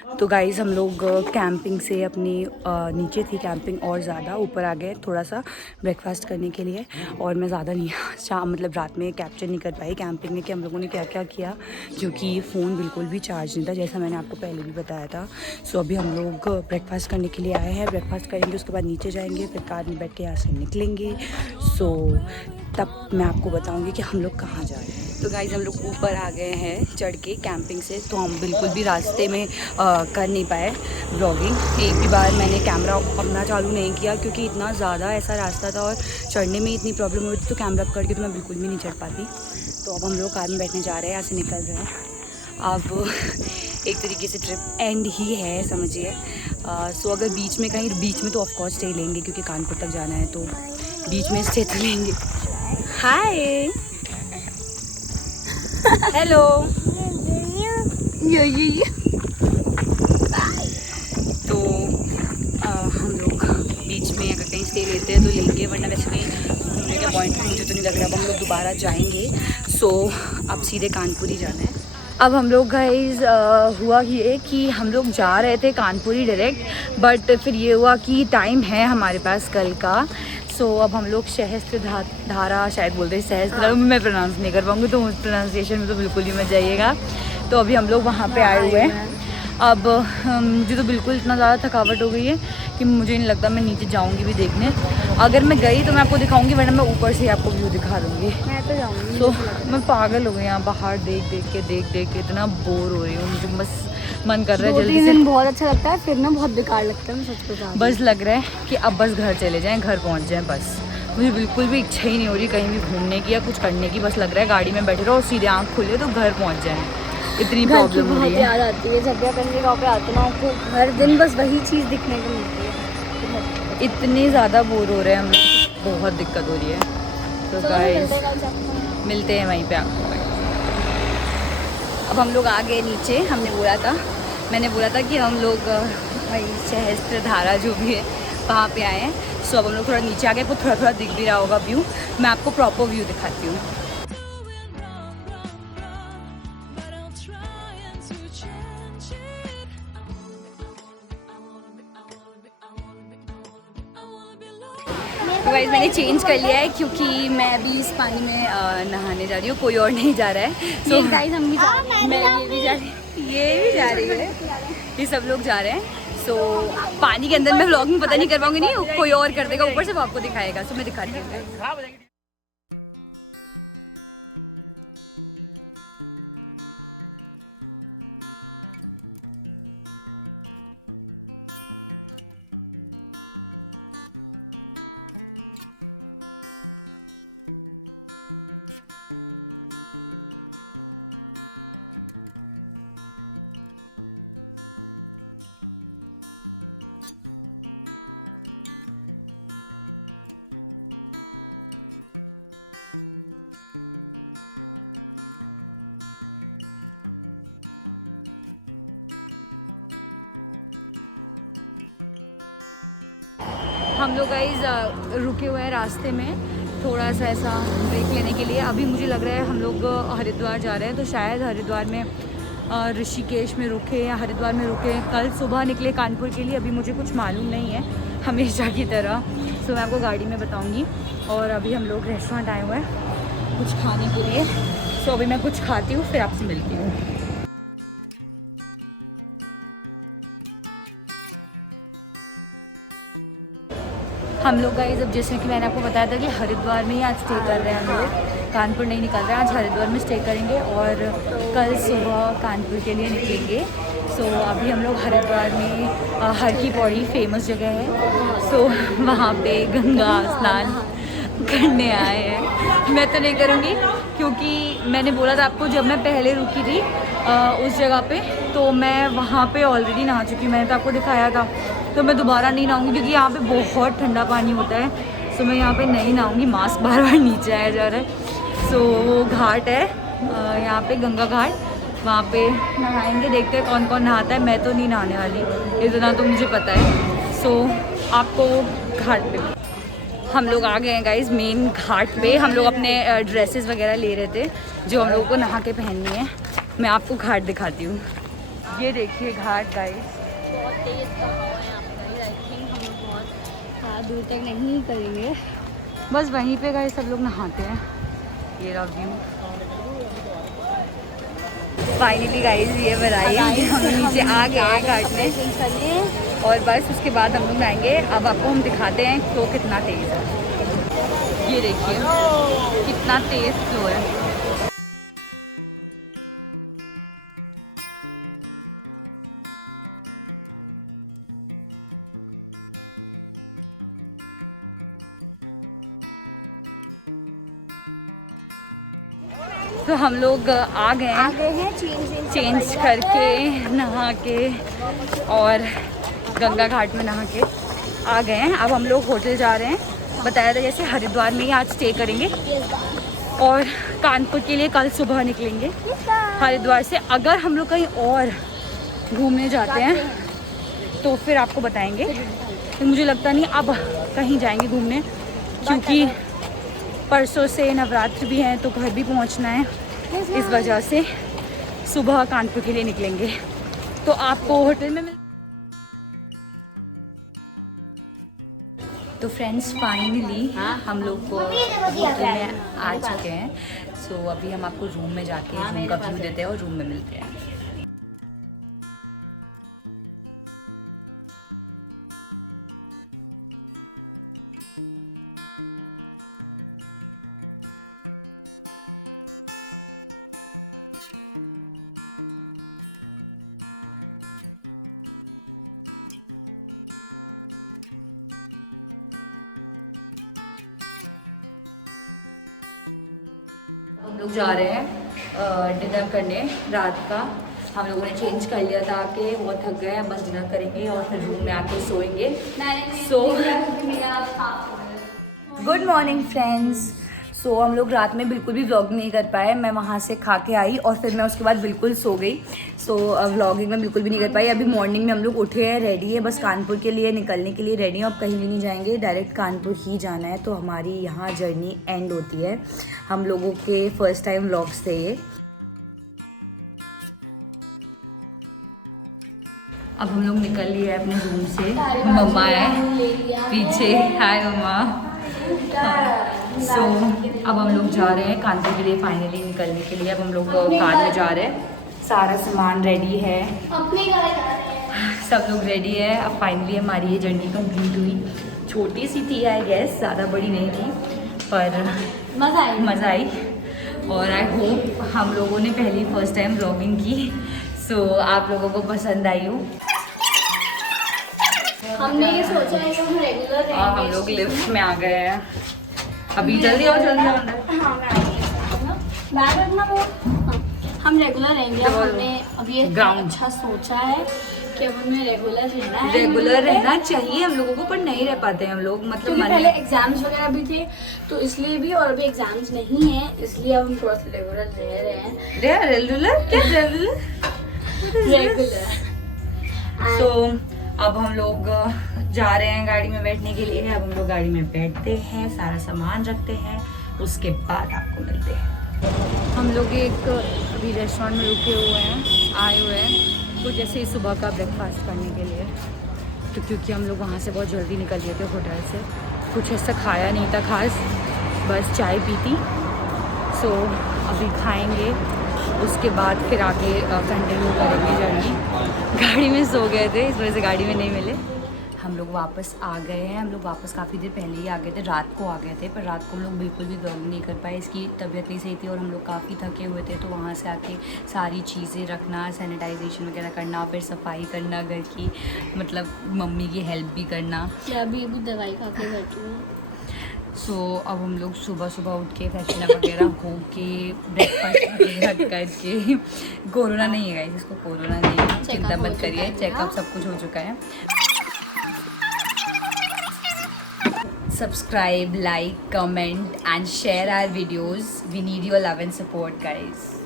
तो गाइज़ हम लोग कैंपिंग से अपनी नीचे थी कैंपिंग और ज़्यादा ऊपर आ गए थोड़ा सा ब्रेकफास्ट करने के लिए। और मैं ज़्यादा नहीं शाम मतलब रात में कैप्चर नहीं कर पाई कैंपिंग में कि हम लोगों ने क्या क्या किया, क्योंकि फ़ोन बिल्कुल भी चार्ज नहीं था जैसा मैंने आपको पहले भी बताया था। सो अभी हम लोग ब्रेकफास्ट करने के लिए आए हैं, ब्रेकफास्ट करेंगे उसके बाद नीचे जाएंगे, फिर कार में बैठ के यहाँ से निकलेंगे। सो तब मैं आपको बताऊँगी कि हम लोग कहाँ जा रहे हैं। तो गाइज़ हम लोग ऊपर आ गए हैं चढ़ के कैंपिंग से, तो हम बिल्कुल भी रास्ते में कर नहीं पाए ब्लॉगिंग। एक भी बार मैंने कैमरा अपना चालू नहीं किया क्योंकि इतना ज़्यादा ऐसा रास्ता था और चढ़ने में इतनी प्रॉब्लम हुई थी, तो कैमरा अप करके तो मैं बिल्कुल भी नहीं चढ़ पाती। तो अब हम लोग कार में बैठने जा रहे हैं, यहाँ से निकल रहे हैं। अब एक तरीके से ट्रिप एंड ही है समझिए। सो अगर बीच में तो ऑफकोर्स स्टे लेंगे क्योंकि कानपुर तक जाना है, तो बीच में स्टे तो लेंगे। हाय हेलो ये तो हम लोग बीच में अगर कहीं स्टे लेते हैं तो लेंगे, वरना वैसे भी घूमने का पॉइंट मुझे तो नहीं लग रहा। अब हम लोग दोबारा जाएंगे, सो अब सीधे कानपुर ही जाना है। अब हम लोग गाइस हुआ ये कि हम लोग जा रहे थे कानपुर ही डायरेक्ट, बट फिर ये हुआ कि टाइम है हमारे पास कल का। सो अब हम लोग सहस्त्रधारा शायद बोलते हैं, सहस्त्र मैं प्रोनाउंस नहीं कर पाऊँगी, तो उस प्रोनाउंसिएशन में तो बिल्कुल ही मत जाइएगा। तो अभी हम लोग वहाँ पे आए हुए हैं। अब मुझे तो बिल्कुल इतना ज़्यादा थकावट हो गई है कि मुझे नहीं लगता मैं नीचे जाऊँगी भी देखने। अगर मैं गई तो मैं आपको दिखाऊँगी, वरना मैं ऊपर से आपको व्यू दिखा दूँगी। मैं तो जाऊँगी। तो मैं पागल हो गई यहाँ बाहर देख देख के इतना बोर हो रही हूँ। मुझे बस मन कर रहा है जल्दी से, बहुत अच्छा लगता है, फिर ना बहुत बेकार लगता है। मैं सच बता रही हूँ, बस लग रहा है कि अब बस घर चले जाएं, घर पहुंच जाएं बस। मुझे बिल्कुल भी इच्छा ही नहीं हो रही कहीं भी घूमने की या कुछ करने की। बस लग रहा है गाड़ी में बैठे रहो और सीधे आँख खुले तो घर पहुंच जाएं, इतनी प्रॉब्लम हो रही है। याद आती है जब भी अपन जगह पे आते ना, आपको हर दिन बस वही चीज़ दिखने को मिलती है। इतने ज़्यादा बोर हो रहे हैं हम लोग, बहुत दिक्कत हो रही है। तो गाइस मिलते हैं वहीं पे आपको। अब हम लोग आ गए नीचे। मैंने बोला था कि हम लोग वही सहस्त्रधारा जो भी है वहाँ पे आए हैं। सो अब हम लोग थोड़ा नीचे आ गए, कुछ थोड़ा थोड़ा दिख भी रहा होगा व्यू। मैं आपको प्रॉपर व्यू दिखाती हूँ। तो गाइस मैंने चेंज कर लिया है क्योंकि मैं भी इस पानी में नहाने जा रही हूँ, कोई और नहीं जा रहा है। तो गाइस हम भी जा रहे हैं। मैं ये भी जा रही है, ये सब लोग जा रहे हैं। सो पानी के अंदर मैं व्लॉगिंग पता नहीं कर पाऊंगी, नहीं कोई और कर देगा ऊपर से, वो आपको दिखाएगा। सो मैं दिखाती हूँ। हम लोग गाइस रुके हुए हैं रास्ते में थोड़ा सा ऐसा ब्रेक लेने के लिए। अभी मुझे लग रहा है हम लोग हरिद्वार जा रहे हैं, तो शायद हरिद्वार में ऋषिकेश में रुके या हरिद्वार में रुके। कल सुबह निकले कानपुर के लिए, अभी मुझे कुछ मालूम नहीं है हमेशा की तरह। सो मैं आपको गाड़ी में बताऊंगी। और अभी हम लोग रेस्टोरेंट आए हुए हैं कुछ खाने के लिए। सो अभी मैं कुछ खाती हूँ, फिर आपसे मिलती हूँ। हम लोग गाइस अब जैसे कि मैंने आपको बताया था कि हरिद्वार में ही आज स्टे कर रहे हैं हम लोग, कानपुर नहीं निकल रहे हैं। आज हरिद्वार में स्टे करेंगे और कल सुबह कानपुर के लिए निकलेंगे। सो अभी हम लोग हरिद्वार में हर की पौड़ी फेमस जगह है, सो वहाँ पे गंगा स्नान करने आए हैं। मैं तो नहीं करूँगी क्योंकि मैंने बोला था आपको, जब मैं पहले रुकी थी उस जगह पे, तो मैं वहाँ पे ऑलरेडी नहा चुकी, मैंने तो आपको दिखाया था। तो मैं दोबारा नहीं नहाऊंगी क्योंकि यहाँ पे बहुत ठंडा पानी होता है। सो मैं यहाँ पे नहीं नहाऊंगी, मास्क बार बार नीचे आया जा रहा है। सो वो घाट है यहाँ पे, गंगा घाट, वहाँ पे नहाएंगे। देखते हैं कौन कौन नहाता है। मैं तो नहीं नहाने वाली, इतना तो मुझे पता है। सो आपको घाट पे हम लोग आ गए हैं गाइस, मेन घाट पे। हम लोग अपने ड्रेसेस वगैरह ले रहे थे जो हम लोग को नहा के पहननी है। मैं आपको घाट दिखाती हूँ। ये देखिए घाट गाइस, बहुत तेज हवा है यहाँ पे गाइस। आई थिंक हम लोग बहुत दूर तक नहीं करेंगे। बस वहीं पे गाइस सब लोग नहाते हैं। फाइनली गाइस ये बनाई, हम नीचे आ गए हैं घाट में और बस उसके बाद हम लोग आएंगे। अब आपको हम दिखाते हैं तो कितना तेज है। ये देखिए कितना तेज है। तो हम लोग आ गए हैं चेंज करके, नहा के और गंगा घाट में नहा के आ गए हैं। अब हम लोग होटल जा रहे हैं। बताया था जैसे हरिद्वार में ही आज स्टे करेंगे और कानपुर के लिए कल सुबह निकलेंगे हरिद्वार से। अगर हम लोग कहीं और घूमने जाते हैं तो फिर आपको बताएंगे। तो मुझे लगता नहीं अब कहीं जाएंगे घूमने, क्योंकि परसों से नवरात्र भी हैं तो घर भी पहुंचना है। इस वजह से सुबह कानपुर के लिए निकलेंगे। तो आपको होटल में तो फ्रेंड्स फाइनली हम लोग को होटल में आ चुके हैं। सो अभी हम आपको रूम में जाके रूम का व्यू देते हैं और रूम में मिलते हैं। जा रहे हैं डिनर करने रात का। हम लोगों ने चेंज कर लिया था कि बहुत थक गए हैं, बस डिनर करेंगे और फिर रूम में आके सोएंगे। Good morning friends. सो हम लोग रात में बिल्कुल भी व्लॉग नहीं कर पाए। मैं वहाँ से खा के आई और फिर मैं उसके बाद बिल्कुल सो गई। सो व्लॉगिंग में बिल्कुल भी नहीं कर पाई। अभी मॉर्निंग में हम लोग उठे हैं, रेडी है, बस कानपुर के लिए निकलने के लिए रेडी हैं। अब कहीं भी नहीं जाएंगे, डायरेक्ट कानपुर ही जाना है। तो हमारी यहाँ जर्नी एंड होती है। हम लोगों के फर्स्ट टाइम व्लॉग्स थे ये। अब हम लोग निकल लिए अपने रूम से। मम्मा है पीछे, हाय मम्मा। सो अब हम लोग जा रहे हैं कानपुर के लिए फाइनली निकलने के लिए। अब हम लोग कार में जा रहे हैं, सारा सामान रेडी है, अपने घर जा रहे हैं, सब लोग रेडी है। अब फाइनली हमारी ये जर्नी कंप्लीट हुई। छोटी सी थी आई गेस, ज़्यादा बड़ी नहीं थी, पर मज़ा आई। और आई होप हम लोगों ने पहली फर्स्ट टाइम व्लॉगिंग की, सो आप लोगों को पसंद आई हो। हमने ये सोचा है कि हम रेगुलर रहेंगे। हम लोग लिफ्ट में आ गए हैं। अभी जल्दी आओ अंदर। हाँ मैं आ गई ना, बैग रखना वो। हाँ, हम रेगुलर रहेंगे। अब हमने अभी ये अच्छा सोचा है कि अब हमें रेगुलर रहना है। रेगुलर रहना चाहिए हम लोगों को, पर नहीं रह पाते हम लोग। मतलब पहले एग्जाम्स वगैरह भी थे तो इसलिए भी, और अभी एग्जाम्स नहीं है इसलिए अब हम थोड़ा सा रेगुलर रह रहे हैं। रेगुलर। सो अब हम लोग जा रहे हैं गाड़ी में बैठने के लिए। अब हम लोग गाड़ी में बैठते हैं, सारा सामान रखते हैं, उसके बाद आपको मिलते हैं। हम लोग एक अभी रेस्टोरेंट में रुके हुए हैं, आए हुए हैं कुछ जैसे ही सुबह का ब्रेकफास्ट करने के लिए। तो क्योंकि हम लोग वहाँ से बहुत जल्दी निकल गए थे होटल से, कुछ ऐसा खाया नहीं था खास, बस चाय पी थी। सो अभी खाएंगे, उसके बाद फिर आगे कंटिन्यू करेंगे जर्नी। गाड़ी में सो गए थे, इस वजह से गाड़ी में नहीं मिले। हम लोग वापस आ गए हैं। हम लोग वापस काफ़ी देर पहले ही आ गए थे, रात को आ गए थे, पर रात को हम लोग बिल्कुल भी व्लॉग नहीं कर पाए। इसकी तबीयत नहीं सही थी और हम लोग काफ़ी थके हुए थे। तो वहाँ से आके सारी चीज़ें रखना, सैनिटाइजेशन वगैरह करना, फिर सफाई करना घर की, मतलब मम्मी की हेल्प भी करना। मैं अभी दवाई खा के बैठी हूँ। सो अब हम लोग सुबह सुबह उठ के फैशन वगैरह हो के ब्रेकफास्ट करके, कोरोना नहीं है गाइस, इसको कोरोना नहीं है, चिंता मत करिए, चेकअप सब कुछ हो चुका है। Subscribe, like, comment and share our videos. We need your love and support guys.